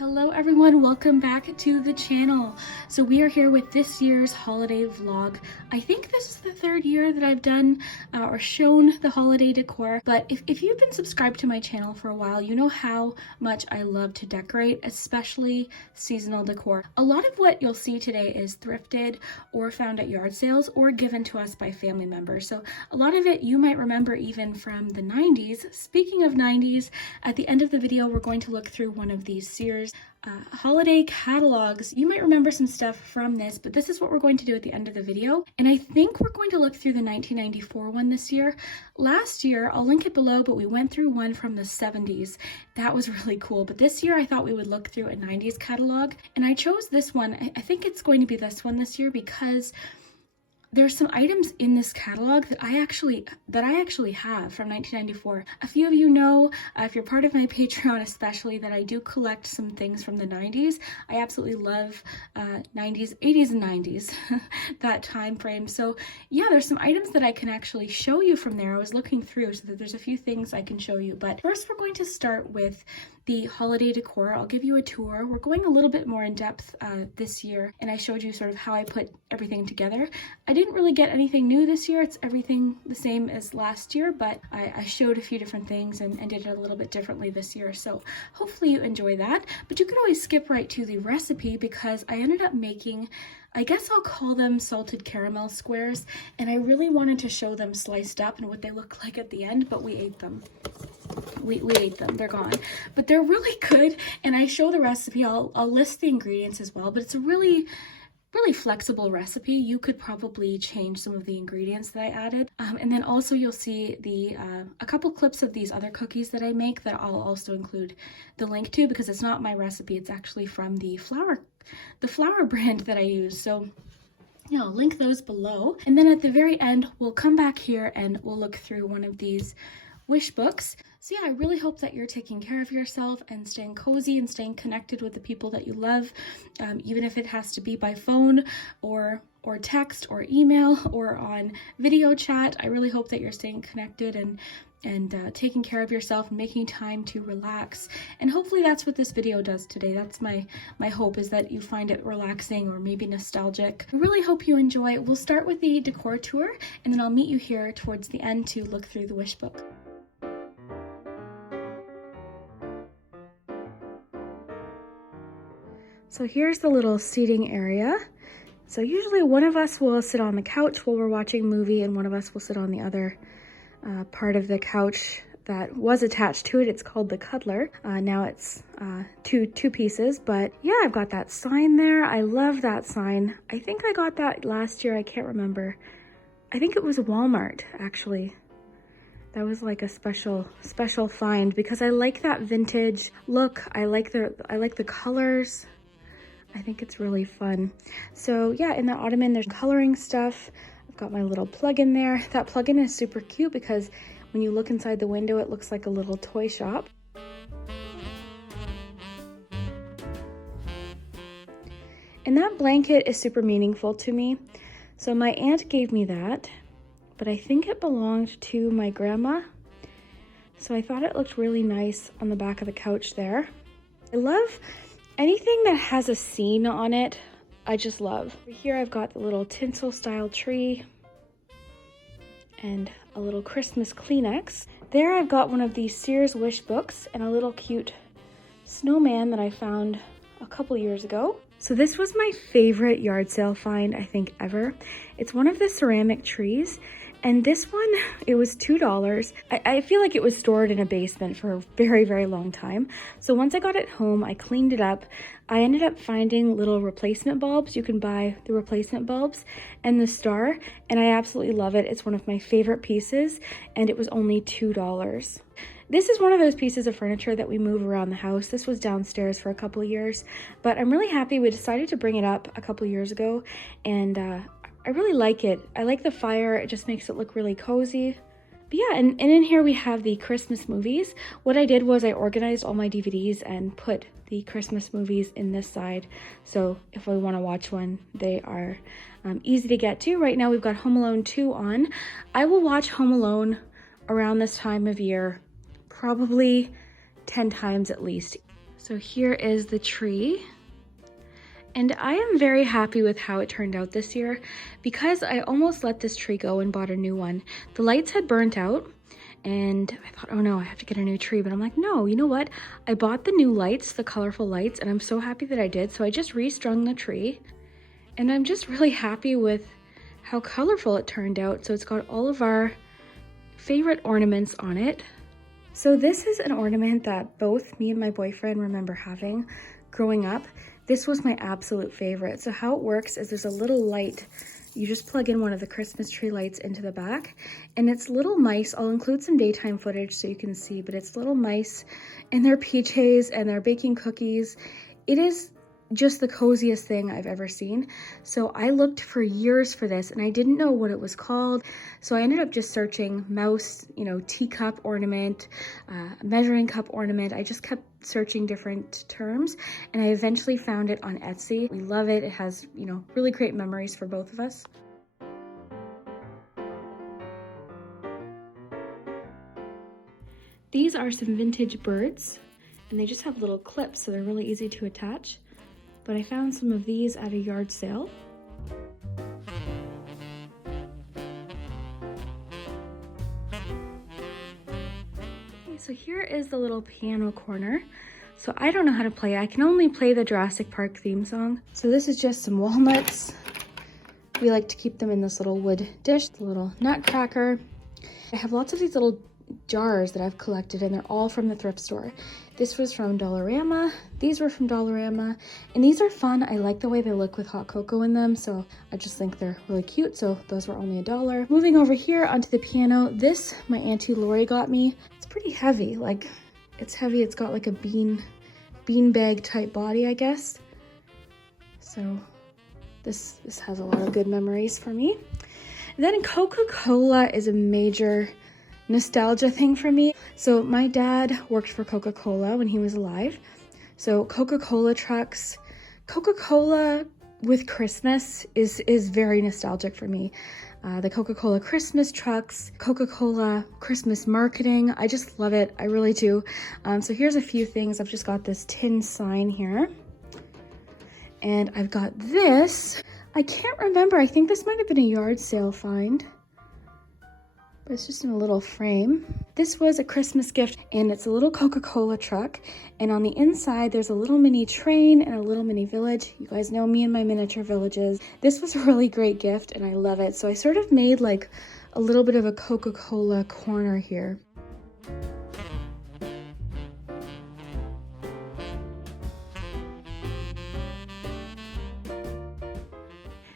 Hello everyone, welcome back to the channel. So we are here with this year's holiday vlog. I think this is the third year that I've done or shown the holiday decor, but if you've been subscribed to my channel for a while, you know how much I love to decorate, especially seasonal decor. A lot of what you'll see today is thrifted or found at yard sales or given to us by family members. So a lot of it you might remember even from the 90s. Speaking of 90s, at the end of the video, we're going to look through one of these Sears holiday catalogs. You might remember some stuff from this, but this is what we're going to do at the end of the video. And I think we're going to look through the 1994 one this year. Last year, I'll link it below, but we went through one from the 70s. That was really cool. But this year I thought we would look through a 90s catalog. And I chose this one. I think it's going to be this one this year because there's some items in this catalog that I actually have from 1994. A few of you know, if you're part of my Patreon especially, that I do collect some things from the 90s. I absolutely love 90s, 80s and 90s, that time frame. So yeah, there's some items that I can actually show you from there. I was looking through so that there's a few things I can show you. But first we're going to start with the holiday decor. I'll give you a tour. We're going a little bit more in depth this year, and I showed you sort of how I put everything together. I didn't really get anything new this year. It's everything the same as last year, but I showed a few different things and did it a little bit differently this year. So hopefully you enjoy that. But you could always skip right to the recipe because I ended up making, I guess I'll call them salted caramel squares, and I really wanted to show them sliced up and what they look like at the end, but we ate them. We ate them, they're gone. But they're really good, and I show the recipe. I'll list the ingredients as well, but it's a really flexible recipe. You could probably change some of the ingredients that I added. And then also you'll see a couple clips of these other cookies that I make that I'll also include the link to because it's not my recipe. It's actually from the flour brand that I use. So yeah, I'll link those below. And then at the very end, we'll come back here and we'll look through one of these wish books. So yeah, I really hope that you're taking care of yourself and staying cozy and staying connected with the people that you love, even if it has to be by phone or text or email or on video chat. I really hope that you're staying connected and taking care of yourself and making time to relax. And hopefully that's what this video does today. That's my hope, is that you find it relaxing or maybe nostalgic. I really hope you enjoy it. We'll start with the decor tour, and then I'll meet you here towards the end to look through the wish book. So here's the little seating area. So usually one of us will sit on the couch while we're watching a movie, and one of us will sit on the other part of the couch that was attached to it. It's called the cuddler. Now it's two pieces, but yeah, I've got that sign there. I love that sign. I think I got that last year. I can't remember. I think it was Walmart, actually. That was like a special find because I like that vintage look. I like the colors. I think it's really fun. So yeah, in the ottoman, there's coloring stuff. I've got my little plug-in there. That plug-in is super cute because when you look inside the window, it looks like a little toy shop. And that blanket is super meaningful to me. So my aunt gave me that, but I think it belonged to my grandma. So I thought it looked really nice on the back of the couch there. I love anything that has a scene on it. I just love. Here I've got the little tinsel style tree and a little Christmas Kleenex. There I've got one of these Sears Wishbooks and a little cute snowman that I found a couple years ago. So this was my favorite yard sale find, I think, ever. It's one of the ceramic trees. And this one, it was $2. I feel like it was stored in a basement for a very, very long time. So once I got it home, I cleaned it up. I ended up finding little replacement bulbs. You can buy the replacement bulbs and the star, and I absolutely love it. It's one of my favorite pieces, and it was only $2. This is one of those pieces of furniture that we move around the house. This was downstairs for a couple of years, but I'm really happy we decided to bring it up a couple of years ago, and I really like it. I like the fire. It just makes it look really cozy. But yeah, and in here we have the Christmas movies. What I did was I organized all my DVDs and put the Christmas movies in this side. So if I want to watch one, they are easy to get to. Right now we've got Home Alone 2 on. I will watch Home Alone around this time of year probably 10 times at least. So here is the tree. And I am very happy with how it turned out this year because I almost let this tree go and bought a new one. The lights had burnt out and I thought, oh no, I have to get a new tree. But I'm like, no, you know what? I bought the new lights, the colorful lights, and I'm so happy that I did. So I just restrung the tree and I'm just really happy with how colorful it turned out. So it's got all of our favorite ornaments on it. So this is an ornament that both me and my boyfriend remember having growing up. This was my absolute favorite. So how it works is there's a little light. You just plug in one of the Christmas tree lights into the back and it's little mice. I'll include some daytime footage so you can see, but it's little mice in their PJs and they're baking cookies. It is just the coziest thing I've ever seen. So I looked for years for this and I didn't know what it was called. So I ended up just searching mouse, you know, teacup ornament, measuring cup ornament. I just kept searching different terms and I eventually found it on Etsy. We love it. It has, you know, really great memories for both of us. These are some vintage birds and they just have little clips, so they're really easy to attach. But I found some of these at a yard sale. Okay, so here is the little piano corner. So I don't know how to play. I can only play the Jurassic Park theme song. So this is just some walnuts. We like to keep them in this little wood dish, the little nutcracker. I have lots of these little jars that I've collected and they're all from the thrift store. This was from Dollarama, these were from Dollarama, and these are fun. I like the way they look with hot cocoa in them, so I just think they're really cute, so those were only $1. Moving over here onto the piano, this my Auntie Lori got me. It's pretty heavy, like it's heavy. It's got like a bean bag type body, I guess. So this has a lot of good memories for me. And then Coca-Cola is a major nostalgia thing for me. So my dad worked for Coca-Cola when he was alive. So Coca-Cola trucks, Coca-Cola with Christmas is very nostalgic for me. The Coca-Cola Christmas trucks, Coca-Cola Christmas marketing. I just love it. I really do. So here's a few things. I've just got this tin sign here. And I've got this. I can't remember. I think this might have been a yard sale find. It's just in a little frame. This was a Christmas gift and it's a little Coca-Cola truck. And on the inside, there's a little mini train and a little mini village. You guys know me and my miniature villages. This was a really great gift and I love it. So I sort of made like a little bit of a Coca-Cola corner here.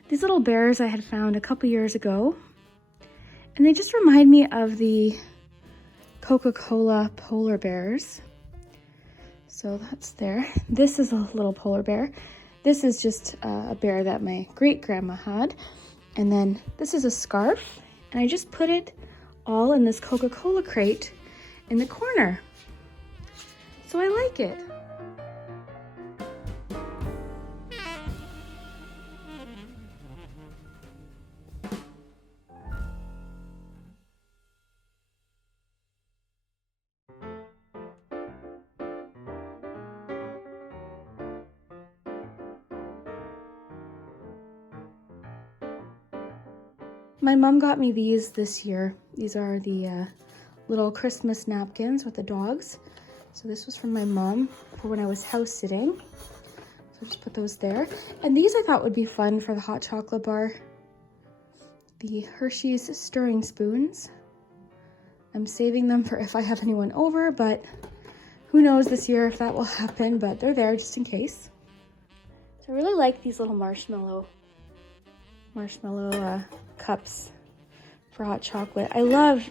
These little bears I had found a couple years ago. And they just remind me of the Coca-Cola polar bears. So that's there. This is a little polar bear. This is just a bear that my great-grandma had. And then this is a scarf. And I just put it all in this Coca-Cola crate in the corner. So I like it. My mom got me these this year. These are the little Christmas napkins with the dogs. So this was from my mom for when I was house sitting. So I just put those there. And these I thought would be fun for the hot chocolate bar. The Hershey's stirring spoons. I'm saving them for if I have anyone over, but who knows this year if that will happen, but they're there just in case. So I really like these little marshmallow cups for hot chocolate. I love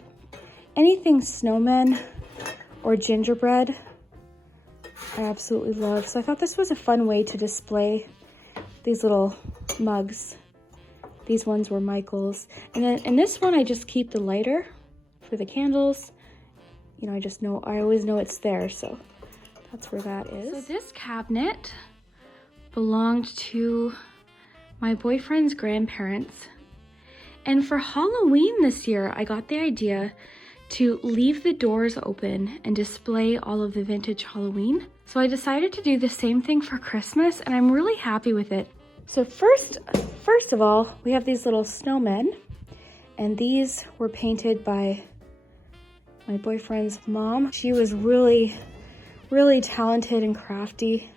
anything snowmen or gingerbread. I absolutely love. So I thought this was a fun way to display these little mugs. These ones were Michael's. And then in this one, I just keep the lighter for the candles. You know, I always know it's there. So that's where that is. So this cabinet belonged to my boyfriend's grandparents. And for Halloween this year, I got the idea to leave the doors open and display all of the vintage Halloween. So I decided to do the same thing for Christmas, and I'm really happy with it. So first of all, we have these little snowmen, and these were painted by my boyfriend's mom. She was really talented and crafty.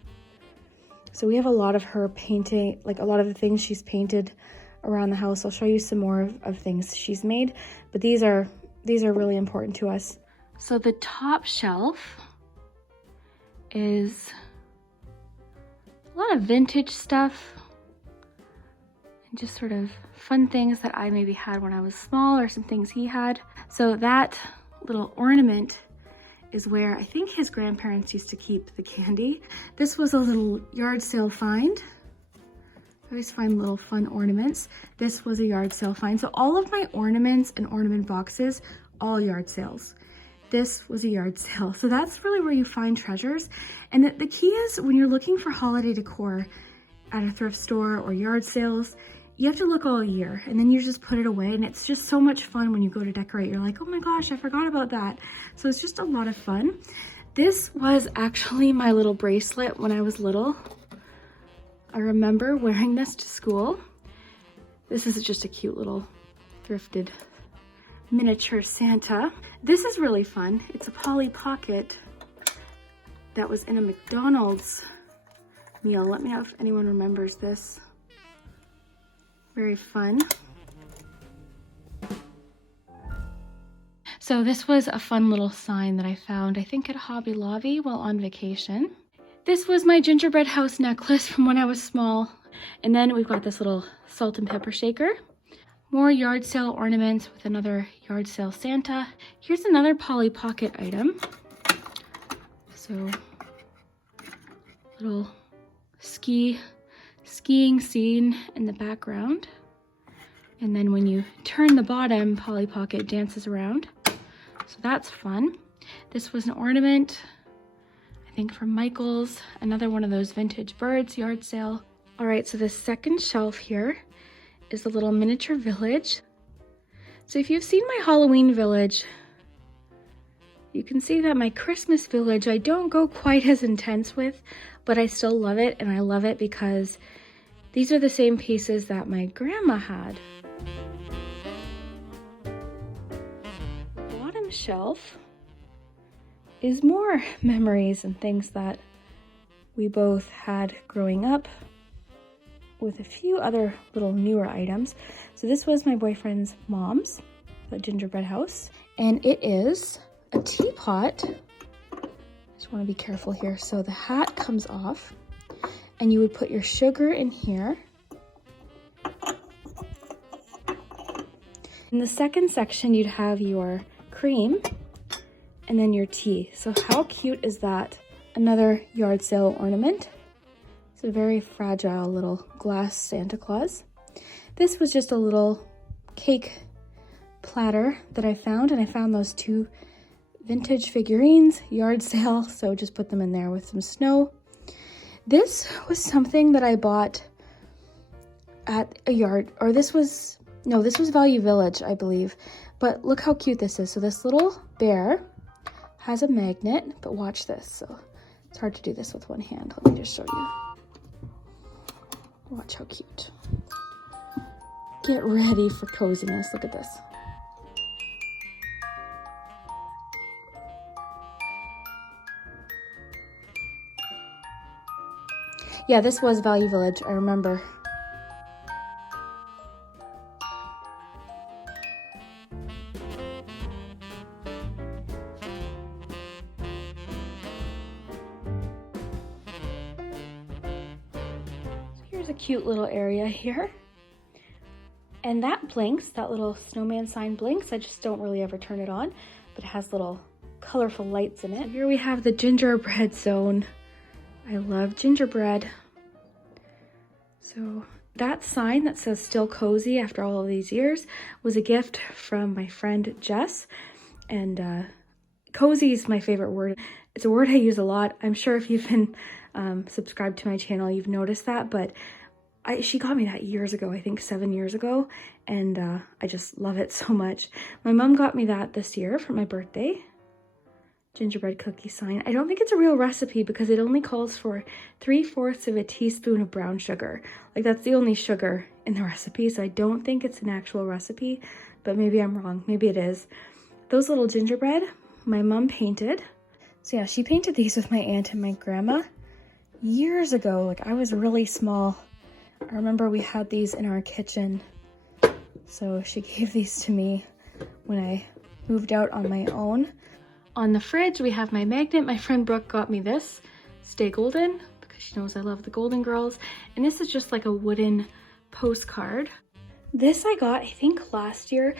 So we have a lot of her painting, like a lot of the things she's painted around the house. I'll show you some more of things she's made, but these are really important to us. So the top shelf is a lot of vintage stuff and just sort of fun things that I maybe had when I was small, or some things he had. So that little ornament is where I think his grandparents used to keep the candy. This was a little yard sale find. I always find little fun ornaments. This was a yard sale find. So all of my ornaments and ornament boxes, all yard sales. This was a yard sale. So that's really where you find treasures. And the key is, when you're looking for holiday decor at a thrift store or yard sales, you have to look all year, and then you just put it away, and it's just so much fun when you go to decorate. You're like, oh my gosh, I forgot about that. So it's just a lot of fun. This was actually my little bracelet when I was little. I remember wearing this to school. This is just a cute little thrifted miniature Santa. This is really fun. It's a Polly Pocket that was in a McDonald's meal. Let me know if anyone remembers this. Very fun. So this was a fun little sign that I found, I think at Hobby Lobby while on vacation. This was my gingerbread house necklace from when I was small. And then we've got this little salt and pepper shaker. More yard sale ornaments with another yard sale Santa. Here's another Polly Pocket item. So, little skiing scene in the background. And then when you turn the bottom, Polly Pocket dances around. So that's fun. This was an ornament, I think from Michael's, another one of those vintage birds yard sale. All right, so the second shelf here is the little miniature village. So if you've seen my Halloween village, you can see that my Christmas village I don't go quite as intense with, but I still love it, and I love it because these are the same pieces that my grandma had. The bottom shelf is more memories and things that we both had growing up, with a few other little newer items. So this was my boyfriend's mom's, the gingerbread house, and it is a teapot. Just want to be careful here. So the hat comes off, and you would put your sugar in here. In the second section, you'd have your cream and then your tea. So how cute is that? Another yard sale ornament. It's a very fragile little glass Santa Claus. This was just a little cake platter that I found, and I found those two vintage figurines, yard sale, so just put them in there with some snow. This was something that I bought at a yard, or this was Value Village, I believe. But look how cute this is. So this little bear has a magnet, but watch this. So it's hard to do this with one hand. Let me just show you. Watch how cute. Get ready for coziness. Look at this. Yeah, this was Value Village, I remember. Here's a cute little area here. And that blinks, that little snowman sign blinks. I just don't really ever turn it on, but it has little colorful lights in it. Here we have the gingerbread zone. I love gingerbread. So that sign that says still cozy after all of these years was a gift from my friend Jess. And cozy is my favorite word. It's a word I use a lot. I'm sure if you've been subscribed to my channel, you've noticed that, but She got me that years ago, I think 7 years ago, and I just love it so much. My mom got me that this year for my birthday. Gingerbread cookie sign. I don't think it's a real recipe because it only calls for 3/4 of a teaspoon of brown sugar. Like, that's the only sugar in the recipe, so I don't think it's an actual recipe, but maybe I'm wrong. Maybe it is. Those little gingerbread, my mom painted. So yeah, she painted these with my aunt and my grandma years ago. Like, I was really small. I remember we had these in our kitchen. So she gave these to me when I moved out on my own. On the fridge, we have my magnet. My friend Brooke got me this, Stay Golden, because she knows I love the Golden Girls. And this is just like a wooden postcard. This I got, I think last year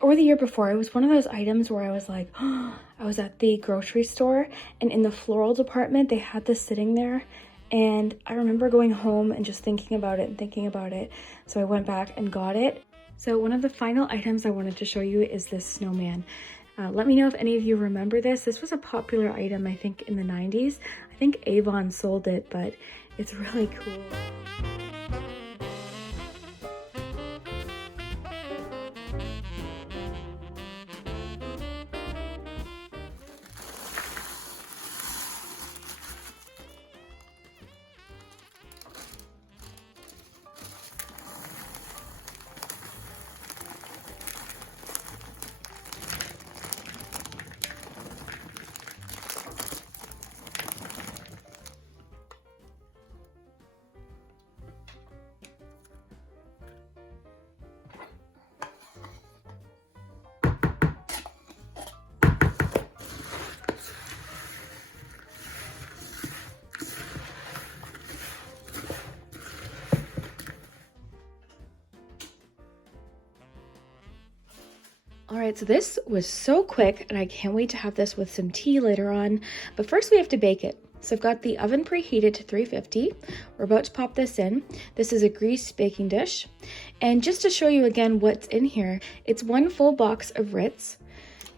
or the year before. It was one of those items where I was like, oh, I was at the grocery store and in the floral department, they had this sitting there. And I remember going home and just thinking about it and thinking about it. So I went back and got it. So one of the final items I wanted to show you is this snowman. Let me know if any of you remember this. This was a popular item, I think, in the 90s. I think Avon sold it, but it's really cool. All right, so this was so quick and I can't wait to have this with some tea later on. But first we have to bake it. So I've got the oven preheated to 350. We're about to pop this in. This is a greased baking dish. And just to show you again what's in here, it's 1 full box of Ritz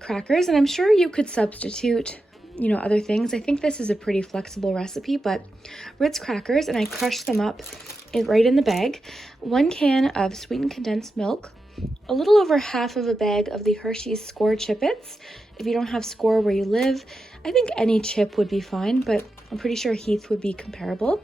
crackers. And I'm sure you could substitute, you know, other things. I think this is a pretty flexible recipe, but Ritz crackers, and I crushed them up right in the bag. 1 can of sweetened condensed milk. A little over half of a bag of the Hershey's Skor Chipits. If you don't have Skor where you live, I think any chip would be fine, but I'm pretty sure Heath would be comparable.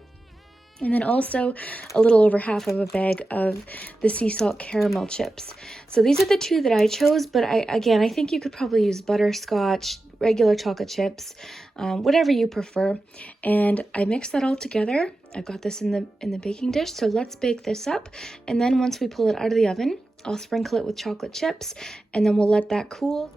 And then also a little over half of a bag of the sea salt caramel chips. So these are the 2 that I chose, but I think you could probably use butterscotch, regular chocolate chips, whatever you prefer. And I mixed that all together. I've got this in the baking dish, so let's bake this up. And then once we pull it out of the oven, I'll sprinkle it with chocolate chips, and then we'll let that cool.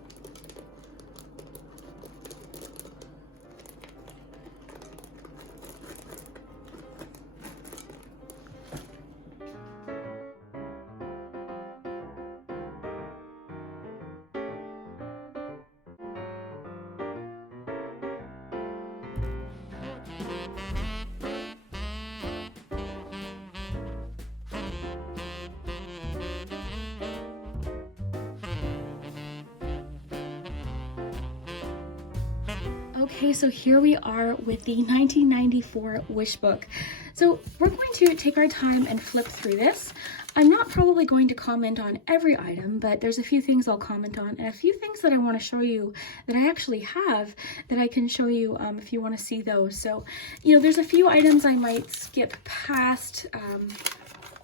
Okay, so here we are with the 1994 Wishbook. So we're going to take our time and flip through this. I'm not probably going to comment on every item, but there's a few things I'll comment on and a few things that I want to show you that I actually have that I can show you if you want to see those. So, you know, there's a few items I might skip past,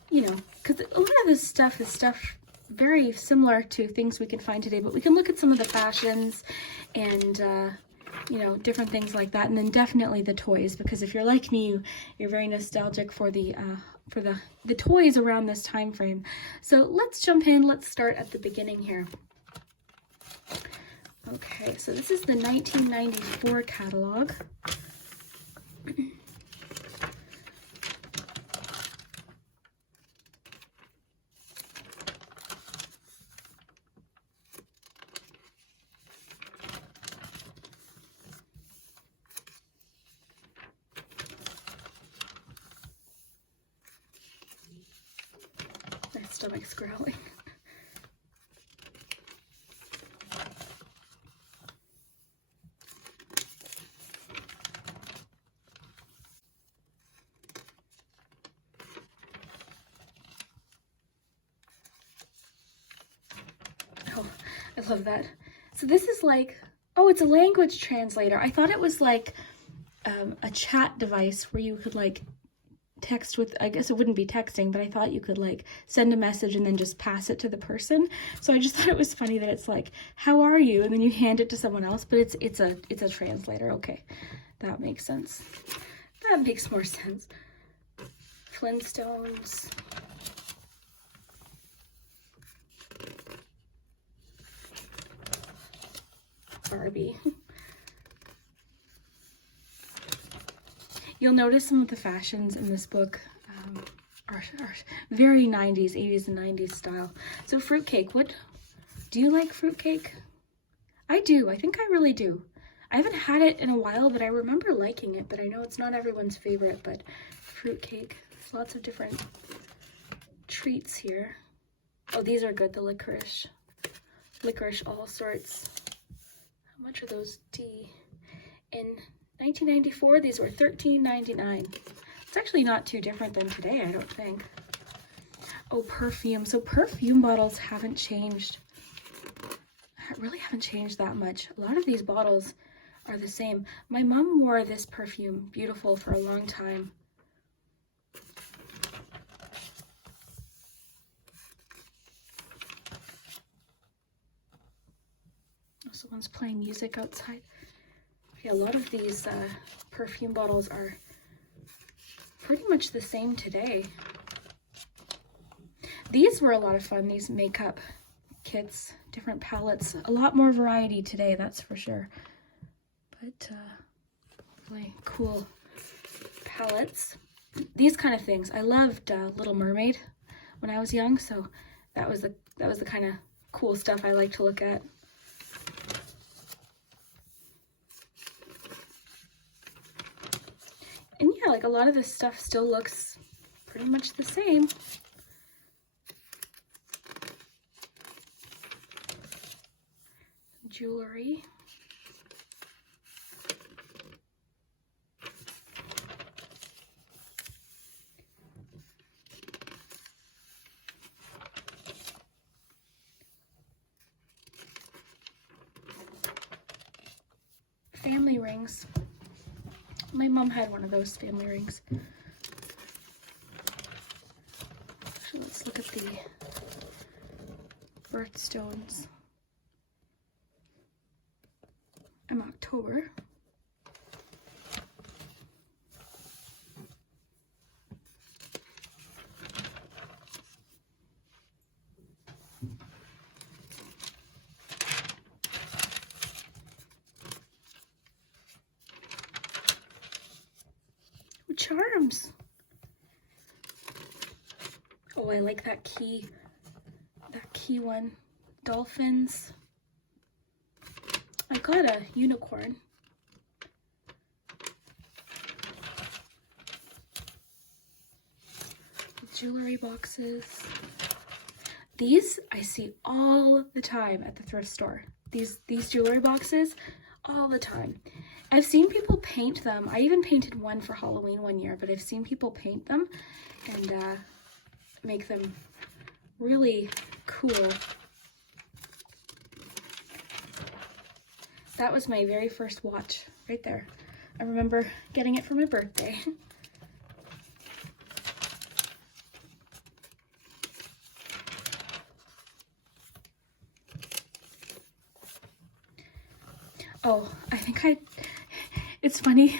you know, because a lot of this stuff is very similar to things we can find today, but we can look at some of the fashions and you know, different things like that. And then definitely the toys, because if you're like me, you're very nostalgic for the toys around this time frame. So let's jump in. Let's start at the beginning here. Okay, so this is the 1994 catalog. Stomach's growling. I love that. So this is like, oh, it's a language translator. I thought it was like a chat device where you could like text with, I guess it wouldn't be texting, but I thought you could like send a message and then just pass it to the person. So I just thought it was funny that it's like, how are you? And then you hand it to someone else, but it's a translator. Okay, that makes sense. That makes more sense. Flintstones. Barbie. You'll notice some of the fashions in this book are very 90s, 80s, and 90s style. So fruitcake, what, do you like fruitcake? I do, I think I really do. I haven't had it in a while, but I remember liking it, but I know it's not everyone's favorite, but fruitcake, there's lots of different treats here. Oh, these are good, the licorice. Licorice, all sorts. How much are those tea? In 1994, these were $13.99. It's actually not too different than today, I don't think. Oh, perfume. So perfume bottles haven't changed. Really haven't changed that much. A lot of these bottles are the same. My mom wore this perfume, Beautiful, for a long time. Someone's playing music outside. Yeah, a lot of these perfume bottles are pretty much the same today. These were a lot of fun, these makeup kits, different palettes. A lot more variety today, that's for sure. But really cool palettes. These kind of things. I loved Little Mermaid when I was young, so that was the kind of cool stuff I like to look at. And yeah, like a lot of this stuff still looks pretty much the same. Jewelry. Family rings. My mom had one of those family rings. Actually, let's look at the birthstones. I'm October. Charms. Oh, I like that key one. Dolphins. I got a unicorn. Jewelry boxes. These I see all the time at the thrift store. These jewelry boxes, all the time. I've seen people paint them. I even painted one for Halloween one year, but I've seen people paint them and make them really cool. That was my very first watch right there. I remember getting it for my birthday. Oh, it's funny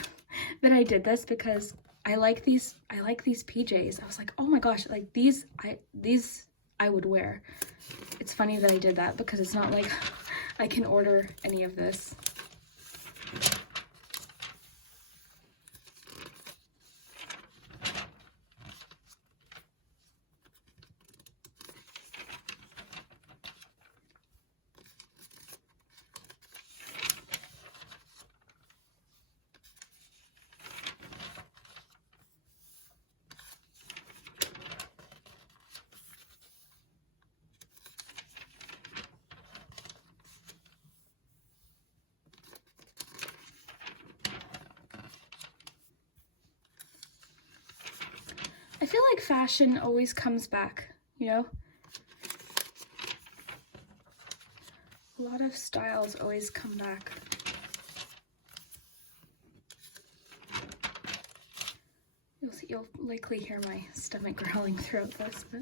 that I did this because I like these PJs. I was like, oh my gosh, like these I would wear. It's funny that I did that because it's not like I can order any of this. I feel like fashion always comes back, you know? lot of styles always come back. You'll likely hear my stomach growling throughout this, but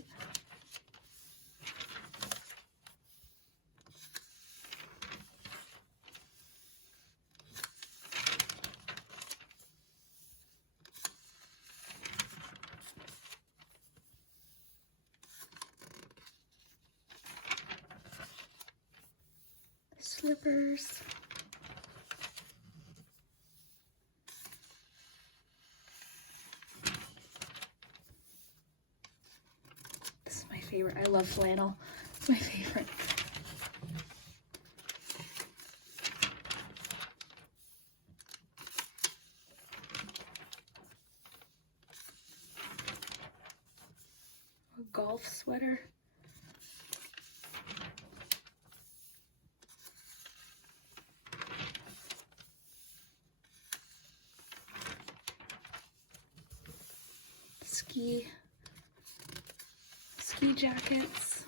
slippers. This is my favorite. I love flannel. It's my favorite. A golf sweater. Ski jackets.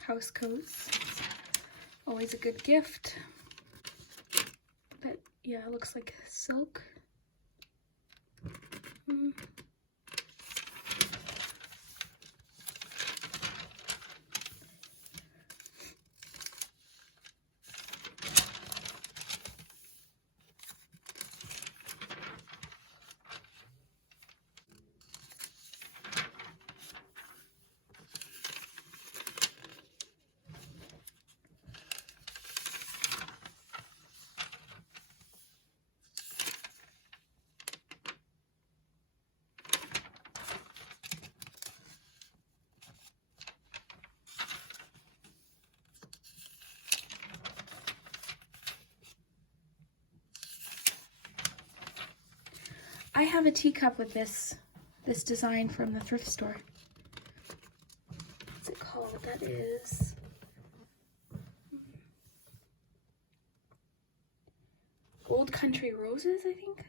House coats. Always a good gift. But yeah, it looks like silk. I have a teacup with this design from the thrift store. What's it called? That is Old Country Roses, I think.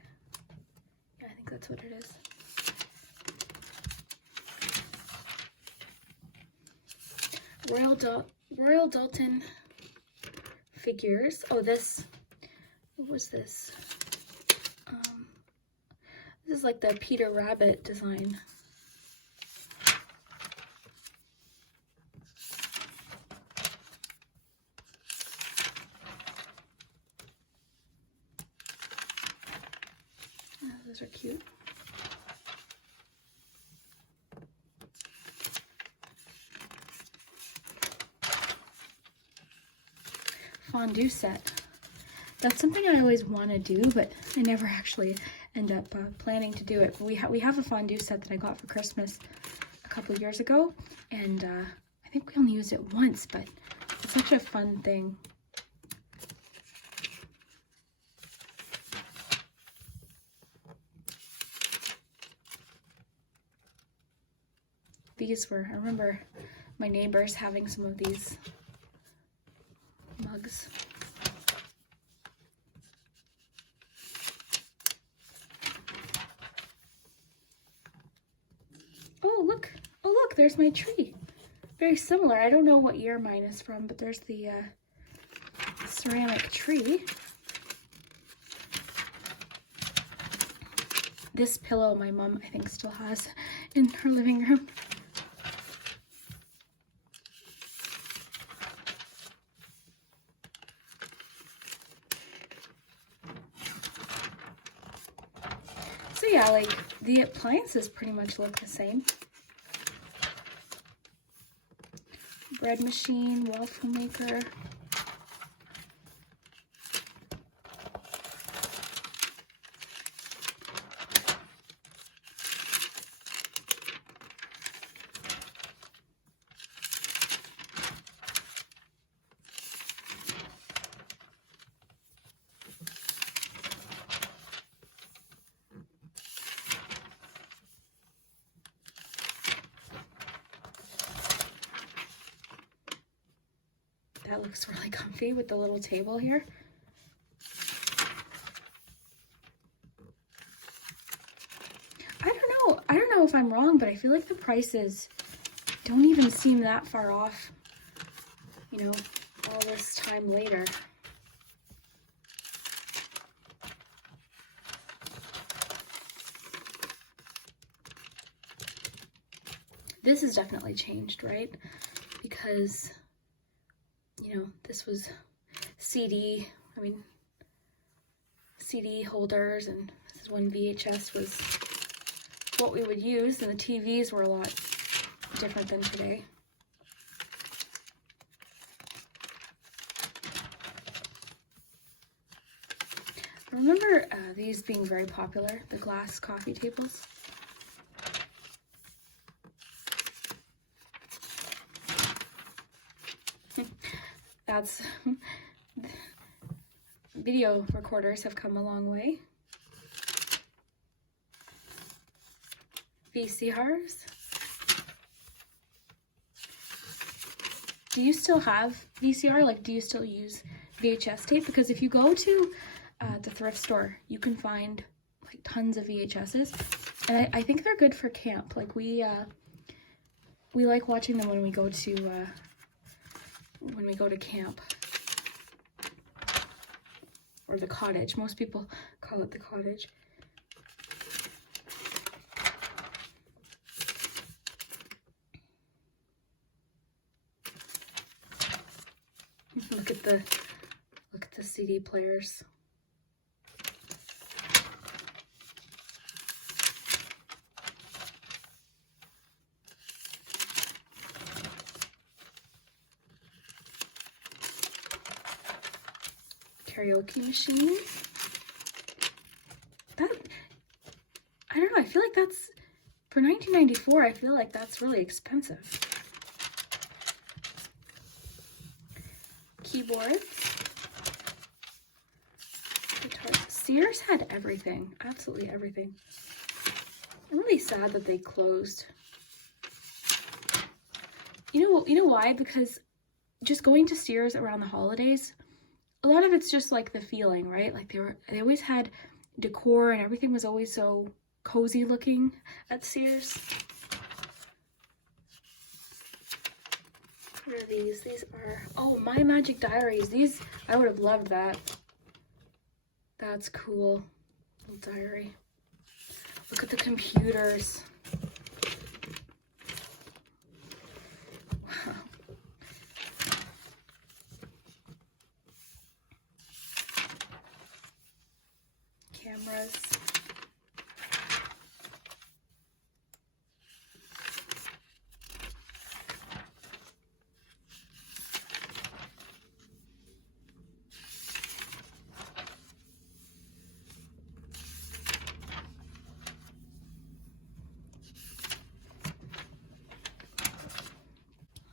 Yeah, I think that's what it is. Royal Dalton figures. Oh, this. What was this? This is like the Peter Rabbit design. Oh, those are cute. Fondue set. That's something I always want to do, but I never actually end up planning to do it. We have a fondue set that I got for Christmas a couple of years ago, and I think we only used it once, but it's such a fun thing. These were, I remember my neighbors having some of these mugs. Oh look, there's my tree. Very similar. I don't know what year mine is from, but there's the ceramic tree. This pillow my mom, I think, still has in her living room. So yeah, like the appliances pretty much look the same. Bread machine, waffle maker. That looks really comfy with the little table here. I don't know if I'm wrong, but I feel like the prices don't even seem that far off, you know, all this time later. This has definitely changed, right? Because, you know, this was CD holders, and this is when VHS was what we would use, and the TVs were a lot different than today. I remember these being very popular, the glass coffee tables. That's video recorders have come a long way. VCRs. Do you still have VCR? Like, do you still use VHS tape? Because if you go to the thrift store, you can find like tons of VHSs, and I think they're good for camp. Like, we like watching them when we go to camp, or the cottage. Most people call it the cottage. Look at the CD players. Karaoke machine. That, I don't know, I feel like that's, for 1994, I feel like that's really expensive. Keyboards. Guitars. Sears had everything, absolutely everything. I'm really sad that they closed. You know why? Because just going to Sears around the holidays, a lot of it's just like the feeling, right? Like they always had decor, and everything was always so cozy looking at Sears. What are these? These are, oh, My Magic Diaries. These, I would have loved that. That's cool. Little diary. Look at the computers. Wow. Cameras.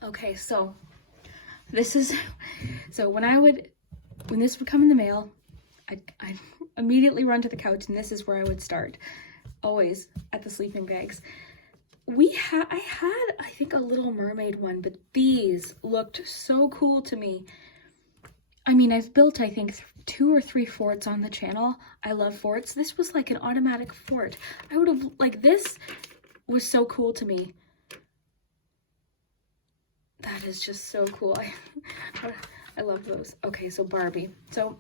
Okay, so this is, so when this would come in the mail, I'd immediately run to the couch, and this is where I would start, always at the sleeping bags. I had, I think, a Little Mermaid one, but these looked so cool to me. I mean, I've built, I think, 2 or 3 forts on the channel. I love forts. This was like an automatic fort. I would have, like, this was so cool to me. That is just so cool. I love those. Okay, so Barbie. So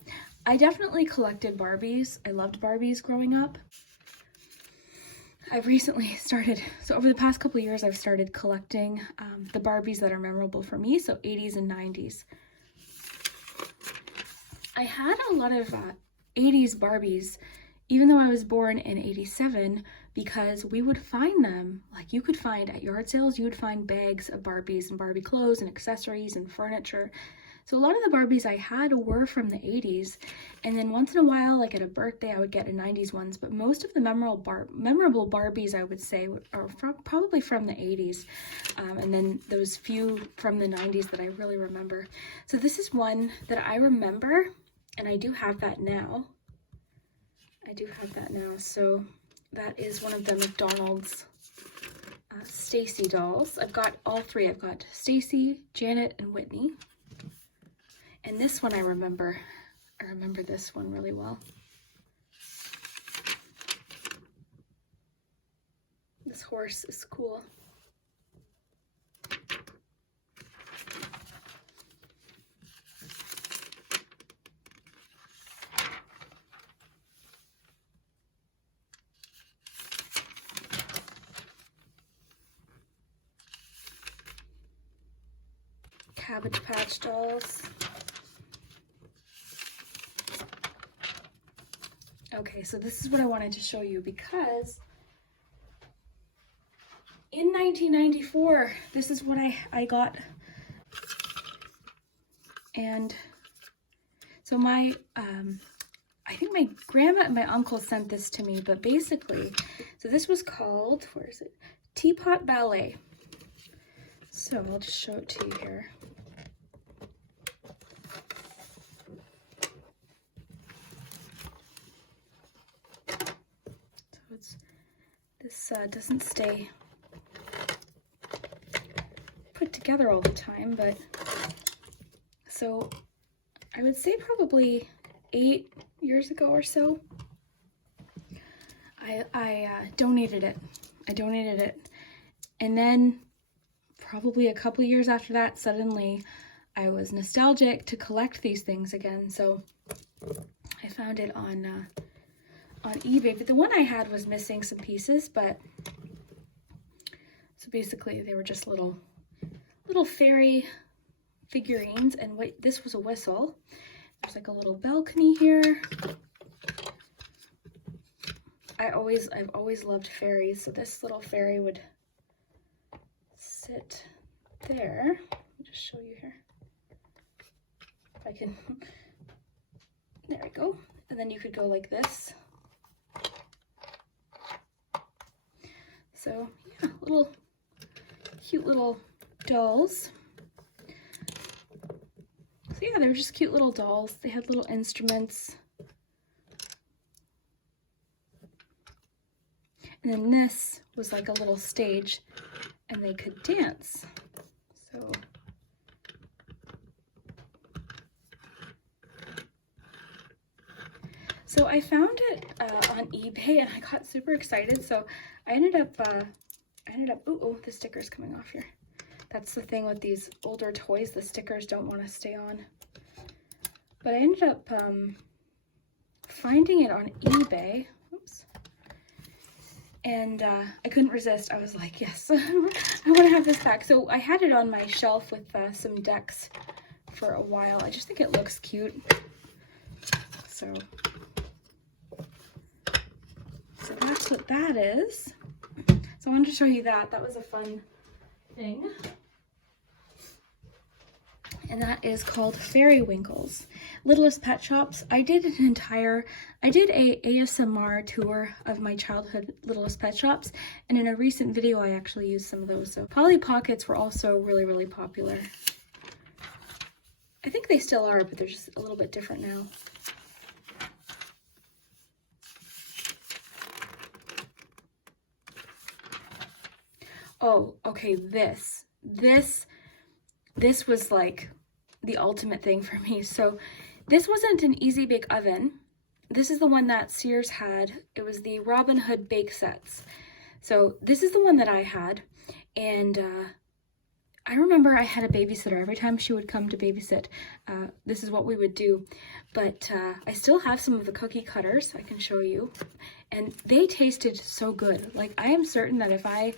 I definitely collected Barbies. I loved Barbies growing up. I've recently started, so over the past couple of years, I've started collecting the Barbies that are memorable for me, so 80s and 90s. I had a lot of 80s Barbies, even though I was born in 87, because we would find them, like you could find at yard sales, you would find bags of Barbies and Barbie clothes and accessories and furniture. So a lot of the Barbies I had were from the 80s, and then once in a while, like at a birthday, I would get a 90s ones, but most of the memorable Barbies, I would say, are probably from the 80s, and then those few from the 90s that I really remember. So this is one that I remember, and I do have that now. So that is one of the McDonald's Stacy dolls. I've got all 3. I've got Stacy, Janet, and Whitney. And this one I remember this one really well. This horse is cool. Cabbage Patch dolls. Okay, so this is what I wanted to show you because in 1994, this is what I got. And so my, I think my grandma and my uncle sent this to me, but basically, so this was called, where is it? Teapot Ballet. So I'll just show it to you here. This doesn't stay put together all the time, but so I would say probably 8 years ago or so, I donated it. I donated it. And then probably a couple years after that, suddenly I was nostalgic to collect these things again. So I found it on eBay, but the one I had was missing some pieces, but so basically they were just little fairy figurines, and wait, this was a whistle. There's like a little balcony here. I've always loved fairies, so this little fairy would sit there. I'll just show you here. If I can, there we go. And then you could go like this. So yeah, cute little dolls. So yeah, they were just cute little dolls. They had little instruments. And then this was like a little stage and they could dance. So I found it on eBay and I got super excited. So I ended up, oh, the sticker's coming off here. That's the thing with these older toys, the stickers don't want to stay on. But I ended up finding it on eBay. Oops. And I couldn't resist. I was like, yes, I want to have this back. So I had it on my shelf with some decks for a while. I just think it looks cute. So that's what that is. So I wanted to show you that. That was a fun thing. And that is called Fairy Winkles. Littlest Pet Shops. I did a ASMR tour of my childhood Littlest Pet Shops, and in a recent video I actually used some of those. So Polly Pockets were also really, really popular. I think they still are, but they're just a little bit different now. Oh, okay, this was like the ultimate thing for me. So this wasn't an Easy Bake Oven. This is the one that Sears had. It was the Robin Hood bake sets. So this is the one that I had. And I remember I had a babysitter. Every time she would come to babysit, this is what we would do. But I still have some of the cookie cutters I can show you. And they tasted so good. Like, I am certain that if I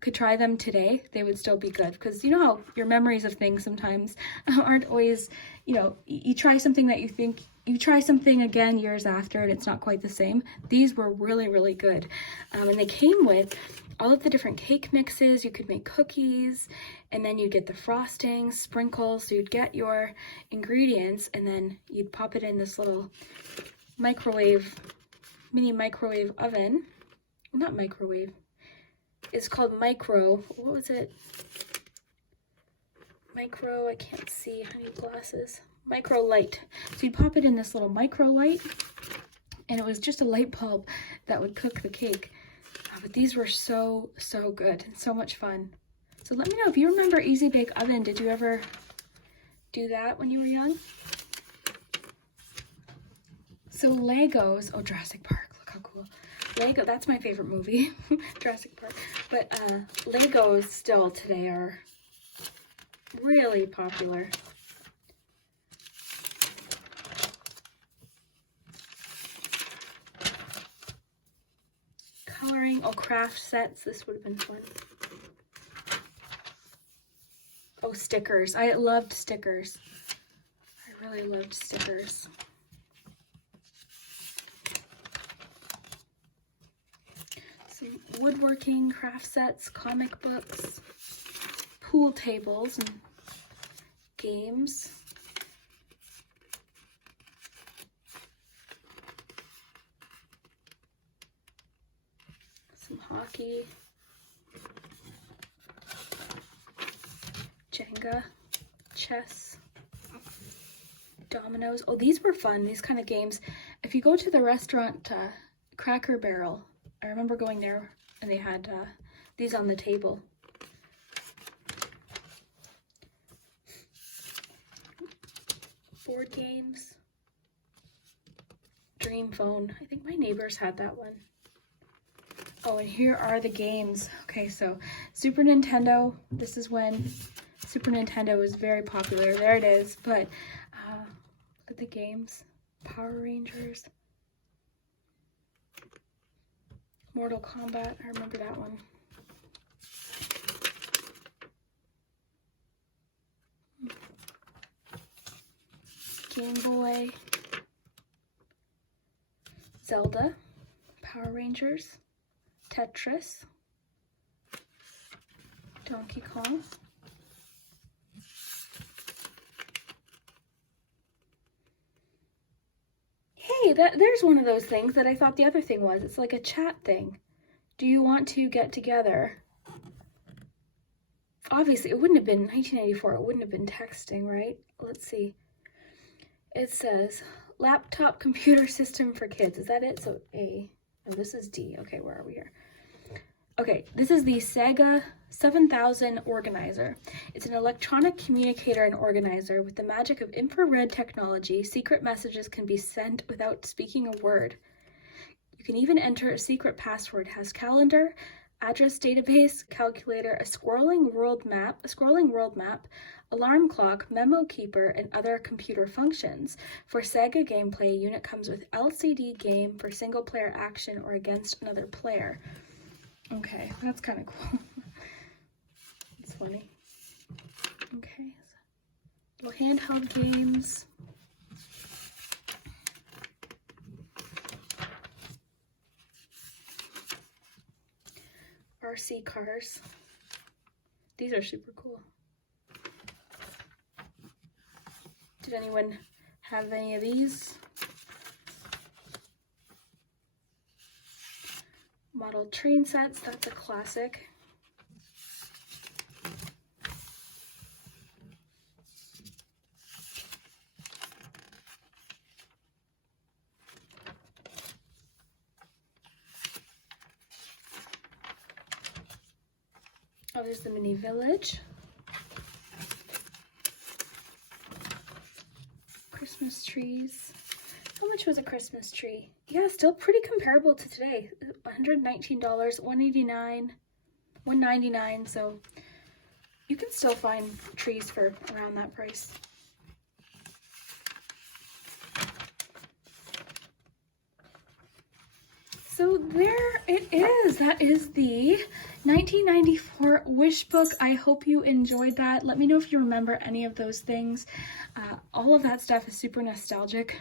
could try them today, they would still be good. Because you know how your memories of things sometimes aren't always, you know, you try something that you think, you try something again years after and it's not quite the same. These were really, really good. And they came with all of the different cake mixes. You could make cookies, and then you'd get the frosting, sprinkles. So you'd get your ingredients, and then you'd pop it in this little mini microwave oven. Not microwave. It's called micro. What was it? Micro, I can't see. I need glasses. Micro light. So you'd pop it in this little micro light, and it was just a light bulb that would cook the cake. But these were so, so good and so much fun. So let me know if you remember Easy Bake Oven. Did you ever do that when you were young? So Legos, oh, Jurassic Park, look how cool. Lego, that's my favorite movie, Jurassic Park. But Legos still today are really popular. Coloring, oh, craft sets, this would have been fun. Oh, stickers, I loved stickers. I really loved stickers. Some woodworking, craft sets, comic books, pool tables, and games. Some hockey, Jenga, chess, dominoes. Oh, these were fun, these kind of games. If you go to the restaurant Cracker Barrel, I remember going there and they had these on the table. Board games, Dream Phone. I think my neighbors had that one. Oh, and here are the games. Okay, so Super Nintendo. This is when Super Nintendo was very popular. There it is. But look at the games. Power Rangers. Mortal Kombat. I remember that one. Game Boy. Zelda. Power Rangers. Tetris, Donkey Kong, hey, there's one of those things that I thought the other thing was. It's like a chat thing. Do you want to get together? Obviously, it wouldn't have been 1984. It wouldn't have been texting, right? Let's see. It says laptop computer system for kids. Is that it? So A. No, this is D. Okay, where are we here? Okay, this is the Sega 7000 organizer. It's an electronic communicator and organizer. With the magic of infrared technology, secret messages can be sent without speaking a word. You can even enter a secret password. It has calendar, address database, calculator, a scrolling world map, alarm clock, memo keeper, and other computer functions. For Sega gameplay, unit comes with LCD game for single player action or against another player. Okay, that's kind of cool. It's funny. Okay, so little handheld games. RC cars. These are super cool. Did anyone have any of these? Model train sets, that's a classic. Oh, there's the mini village. Christmas trees. How much was a Christmas tree? Yeah, still pretty comparable to today. $119, $189, $199. So you can still find trees for around that price. So there it is. That is the 1994 Wishbook. I hope you enjoyed that. Let me know if you remember any of those things. All of that stuff is super nostalgic.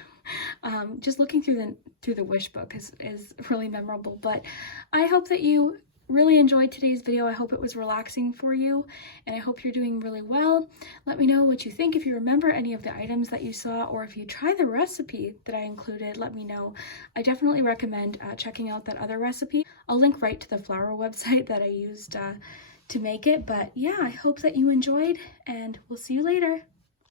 Just looking through the Wishbook is really memorable. But I hope that you really enjoyed today's video. I hope it was relaxing for you, and I hope you're doing really well. Let me know what you think. If you remember any of the items that you saw, or if you try the recipe that I included, let me know. I definitely recommend checking out that other recipe. I'll link right to the flower website that I used to make it. But yeah, I hope that you enjoyed, and we'll see you later.